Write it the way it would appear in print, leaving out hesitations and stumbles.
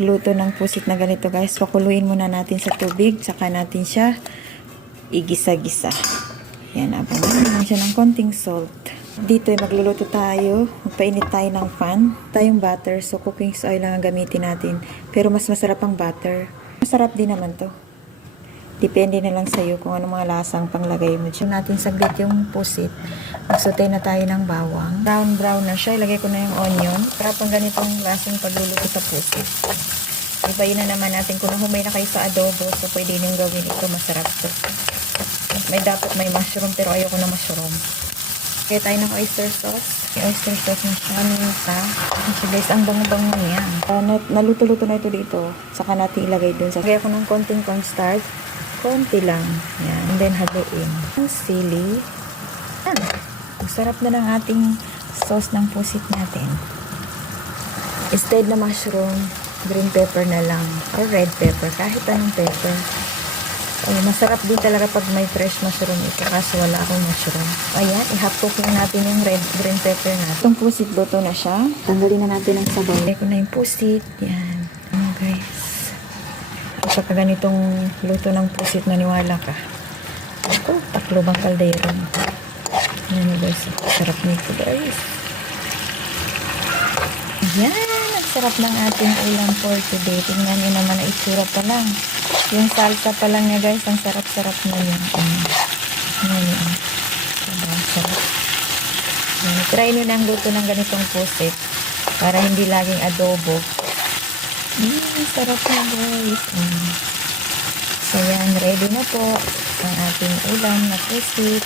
Luto ng pusit na ganito guys, pakuluin muna natin sa tubig, saka natin siya igisa-gisa. Yan, abangan naman siya ng konting salt. Dito ay magluluto tayo, magpainit tayo ng pan. Tayong butter, so cooking oil lang ang gamitin natin. Pero mas masarap ang butter. Masarap din naman to. Depende na lang sa'yo kung anong mga lasang panglagay mo. Diyan natin saglit yung pusit. Magsaute na tayo ng bawang. Brown na siya. Ilagay ko na yung onion. Para pang ganitong lasang pagluluto sa pusit. Ibayin na naman natin kung humay na kayo sa adobo. So pwede nyung gawin ito. Masarap to. May mushroom pero ayoko na mushroom. Kaya tayo ng oyster sauce. Yung oyster sauce na siya. So guys, ang bango-bango niya. Naluto-luto na ito dito. Saka natin ilagay dun. Lagay ako ng konting cornstarch. Konti lang. Yan. And then haluin. Ang sili. Yan. Masarap na ng ating sauce ng pusit natin. Instead na mushroom, green pepper na lang. Or red pepper. Kahit anong pepper. Masarap din talaga pag may fresh mushroom. Kaso wala akong mushroom. Ayan. I-half cook lang natin yung green pepper natin. Itong pusit luto na siya. Tanggalin na natin ang sabaw. Lagay ko na yung pusit. Yan. Guys. Sa ganitong luto ng pusit, maniwala ka. Ako, taklo bang kaldero. Yan guys, sarap nito guys. Yan, ang sarap ng ating ulam for today. Tingnan nyo naman na itsura pa lang. Yung salsa pa lang niya guys, ang sarap-sarap na yun. Yan. Sarap. Try nyo na ang luto ng ganitong pusit para hindi laging adobo. Sarap na guys. So yan, ready na po ang ating ulam na pusit.